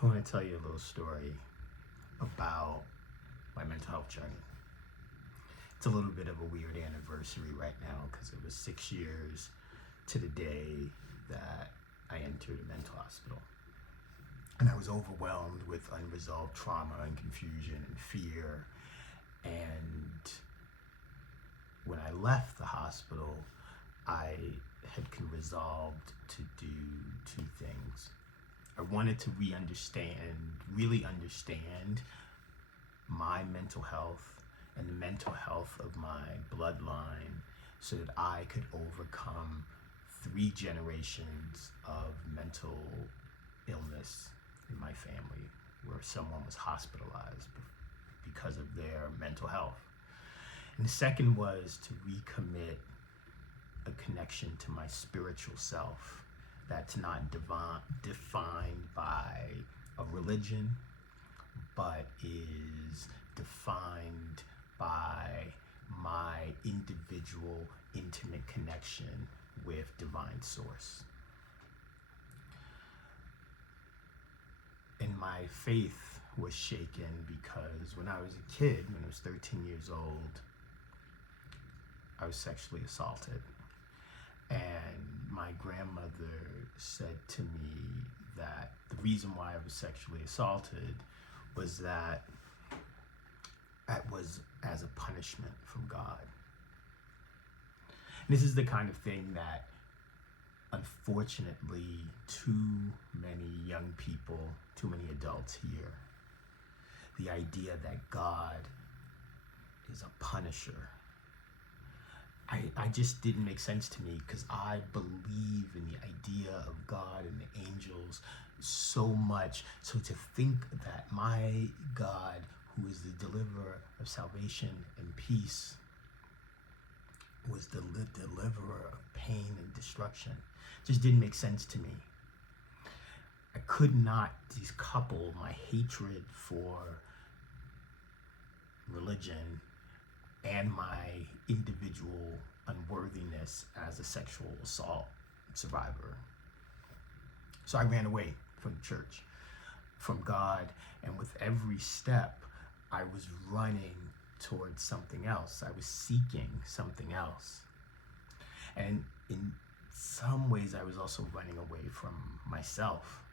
I want to tell you a little story about my mental health journey. It's a little bit of a weird anniversary right now because it was 6 years to the day that I entered a mental hospital. And I was overwhelmed with unresolved trauma and confusion and fear. And when I left the hospital, I had resolved to do two things. I wanted to really understand my mental health and the mental health of my bloodline so that I could overcome 3 generations of mental illness in my family where someone was hospitalized because of their mental health. And the second was to recommit a connection to my spiritual self that's not defined by a religion, but is defined by my individual, intimate connection with divine source. And my faith was shaken because when I was a kid, when I was 13 years old, I was sexually assaulted. And my grandmother said to me that the reason why I was sexually assaulted was that it was as a punishment from God. And this is the kind of thing that unfortunately too many young people, too many adults hear. The idea that God is a punisher. I just didn't make sense to me because I believe in the idea of God and the angels so much. So to think that my God, who is the deliverer of salvation and peace, was the deliverer of pain and destruction, just didn't make sense to me. I could not decouple my hatred for religion and my individual unworthiness as a sexual assault survivor. So I ran away from the church, from God, and with every step, I was running towards something else. I was seeking something else. And in some ways, I was also running away from myself,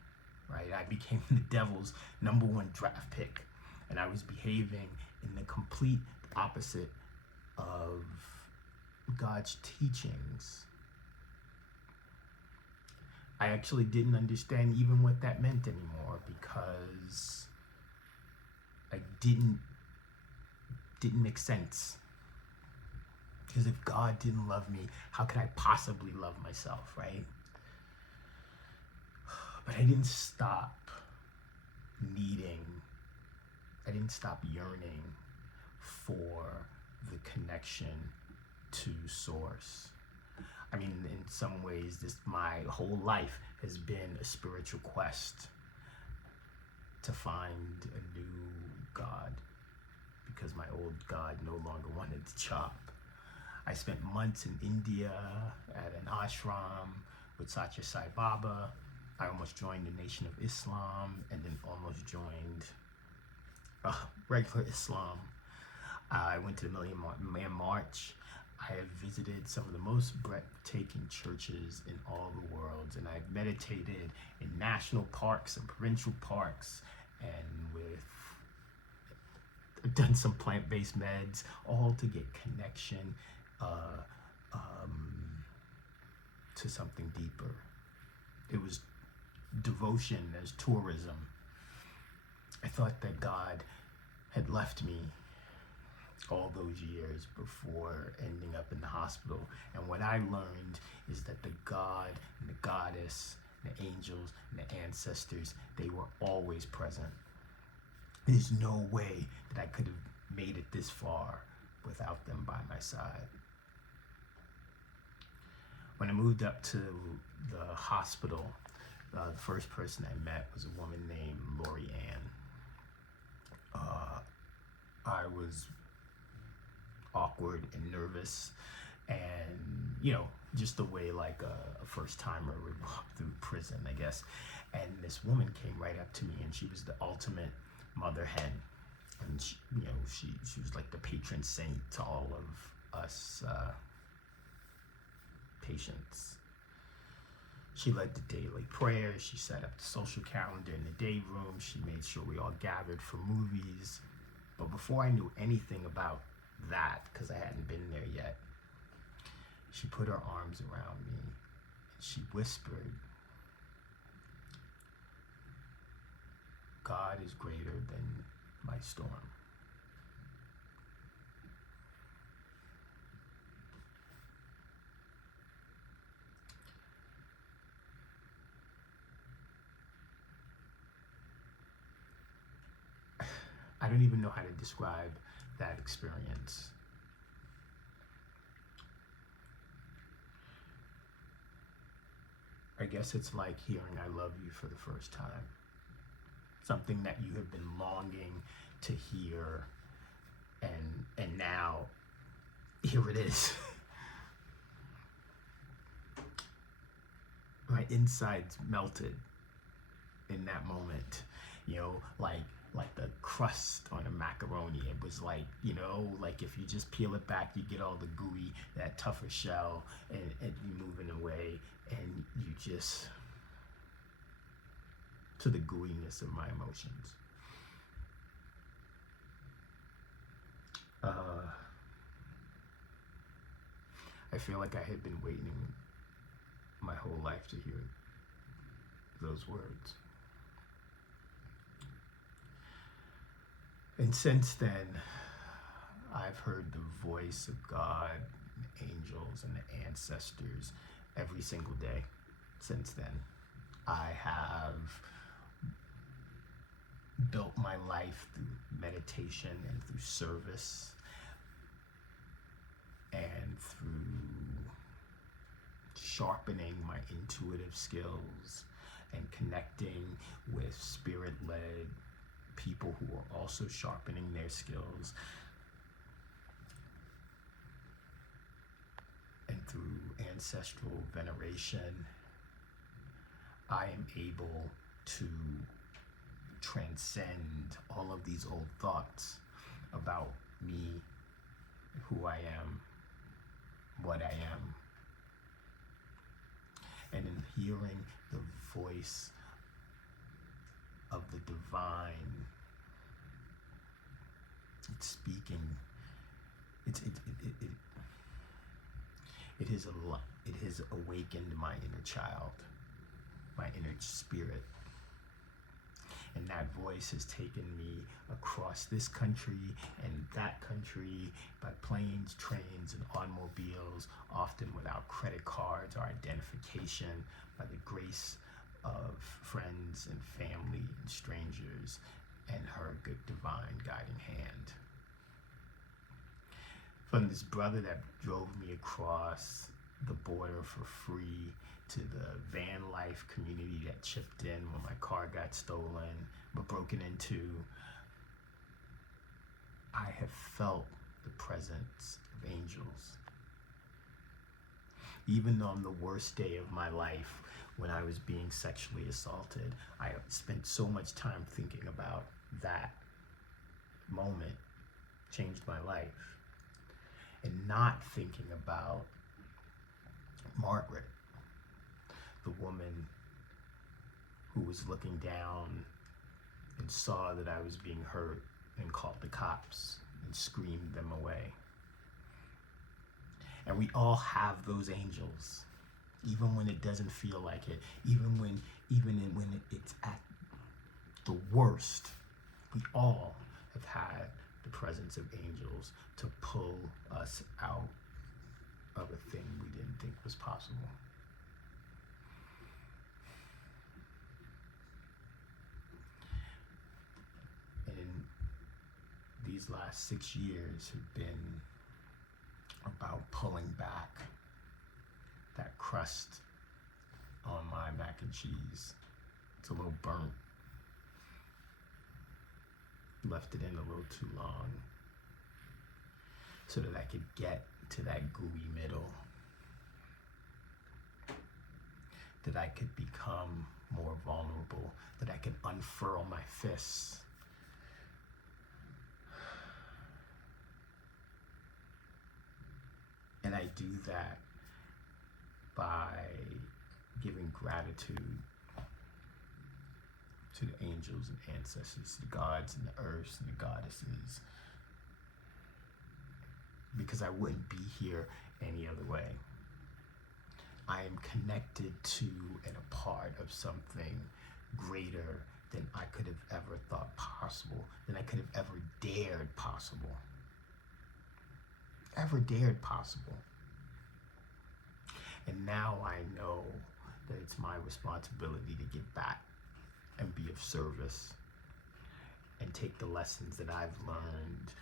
right? I became the devil's #1 draft pick, and I was behaving in the complete opposite of God's teachings. I actually didn't understand even what that meant anymore because I didn't make sense. Because if God didn't love me, how could I possibly love myself, right? But I didn't stop yearning for the connection to source. I mean, in some ways, my whole life has been a spiritual quest to find a new God because my old God no longer wanted to chop. I spent months in India at an ashram with Satya Sai Baba. I almost joined the Nation of Islam and then almost joined regular Islam. I went to the Million Man March. I have visited some of the most breathtaking churches in all the world, and I've meditated in national parks and provincial parks, and I've done some plant-based meds, all to get connection to something deeper. It was devotion as tourism. I thought that God had left me all those years before ending up in the hospital. And what I learned is that the God and the goddess, the angels and the ancestors, they were always present. There's no way that I could have made it this far without them by my side. When I moved up to the hospital, the first person I met was a woman named Lori Ann. I was awkward and nervous and just the way like a first timer would walk through prison, I guess. And this woman came right up to me, and she was the ultimate mother hen, and she was like the patron saint to all of us patients. She led the daily prayers. She set up the social calendar in the day room. She made sure we all gathered for movies. But before I knew anything about that, because I hadn't been there yet, she put her arms around me and she whispered, "God is greater than my storm." I don't even know how to describe that experience. I guess it's like hearing "I love you" for the first time. Something that you have been longing to hear, and now here it is. My insides melted in that moment, like the crust on a macaroni. It was like, like if you just peel it back, you get all the gooey, that tougher shell, and you moving away, and you just, to the gooiness of my emotions. I feel like I had been waiting my whole life to hear those words. And since then, I've heard the voice of God, and angels, and the ancestors every single day since then. I have built my life through meditation and through service and through sharpening my intuitive skills and connecting with spirit-led people who are also sharpening their skills, and through ancestral veneration, I am able to transcend all of these old thoughts about me, who I am, what I am. And in hearing the voice of the divine, it's speaking. It has awakened my inner child, my inner spirit. And that voice has taken me across this country and that country by planes, trains, and automobiles, often without credit cards or identification, by the grace of friends and family and strangers and her good divine guiding hand. From this brother that drove me across the border for free, to the van life community that chipped in when my car got stolen but broken into, I have felt the presence of angels. Even on the worst day of my life, when I was being sexually assaulted, I spent so much time thinking about that moment, changed my life, and not thinking about Margaret, the woman who was looking down and saw that I was being hurt and called the cops and screamed them away. And we all have those angels, even when it doesn't feel like it, even when it's at the worst. We all have had the presence of angels to pull us out of a thing we didn't think was possible. These last 6 years have been about pulling back that crust on my mac and cheese. It's a little burnt. Left it in a little too long so that I could get to that gooey middle, that I could become more vulnerable, that I could unfurl my fists. And I do that by giving gratitude to the angels and ancestors, the gods and the earths and the goddesses, because I wouldn't be here any other way. I am connected to and a part of something greater than I could have ever thought possible, than I could have ever dared possible. Ever dared possible. And now I know that it's my responsibility to give back and be of service and take the lessons that I've learned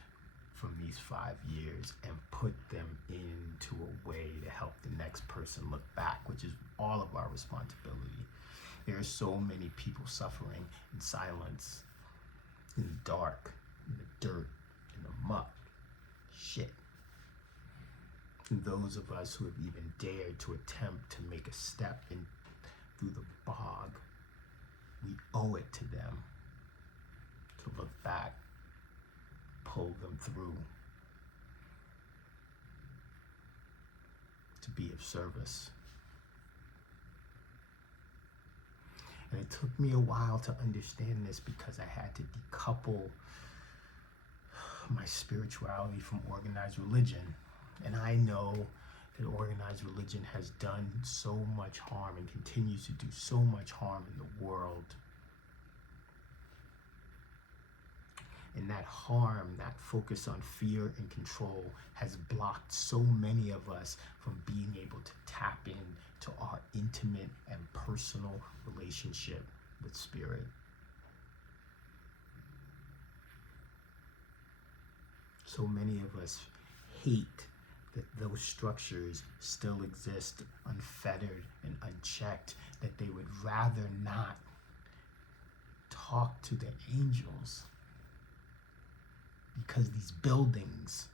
from these 5 years and put them into a way to help the next person look back, which is all of our responsibility. There are so many people suffering in silence, in the dark, in the dirt, in the muck, shit. And those of us who have even dared to attempt to make a step in through the bog, we owe it to them to look back, pull them through, to be of service. And it took me a while to understand this because I had to decouple my spirituality from organized religion. And I know that organized religion has done so much harm and continues to do so much harm in the world. And that harm, that focus on fear and control has blocked so many of us from being able to tap into our intimate and personal relationship with spirit. So many of us hate that those structures still exist unfettered and unchecked, that they would rather not talk to the angels because these buildings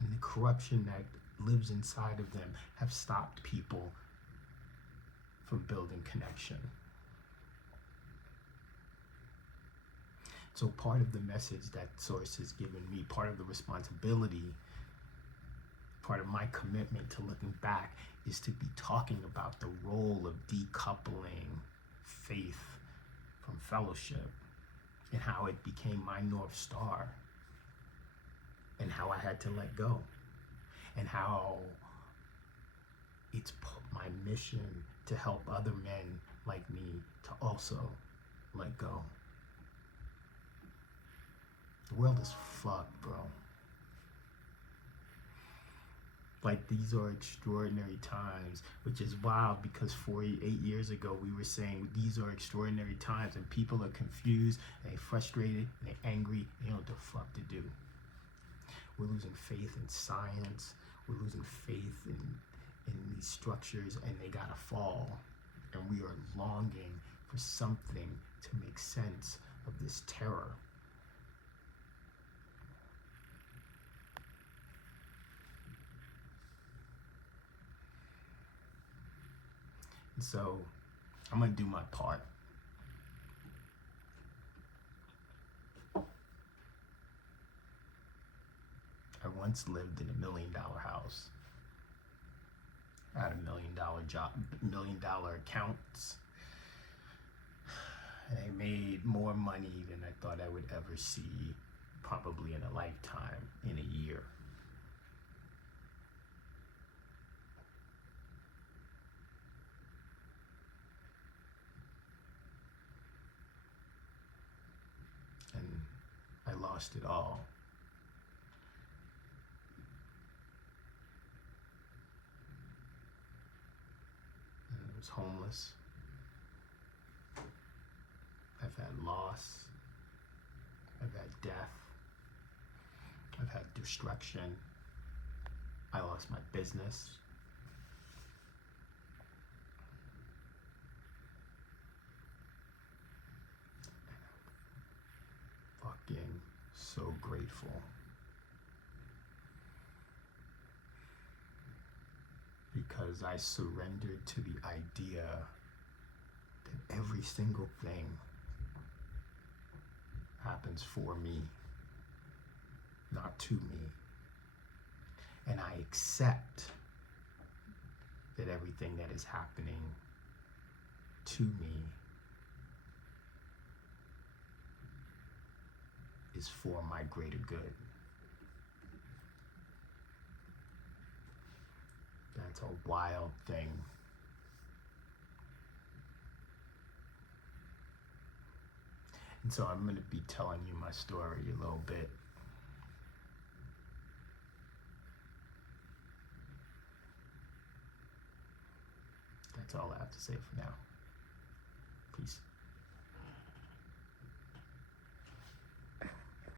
and the corruption that lives inside of them have stopped people from building connection. So part of the message that Source has given me, part of the responsibility, part of my commitment to looking back is to be talking about the role of decoupling faith from fellowship and how it became my North Star and how I had to let go and how it's my mission to help other men like me to also let go. The world is fucked, bro. Like, these are extraordinary times, which is wild because 48 years ago we were saying these are extraordinary times, and people are confused, and they're frustrated, and they're angry, and they don't know what the fuck to do. We're losing faith in science. We're losing faith in these structures, and they gotta fall. And we are longing for something to make sense of this terror. And so I'm gonna do my part. I once lived in $1 million house. I had $1 million job, $1 million accounts. And I made more money than I thought I would ever see, probably in a lifetime, in a year. And I lost it all. And I was homeless. I've had loss. I've had death. I've had destruction. I lost my business. Fucking so grateful because I surrendered to the idea that every single thing happens for me, not to me. And I accept that everything that is happening to me is for my greater good. That's a wild thing. And so I'm going to be telling you my story a little bit. That's all I have to say for now. Peace.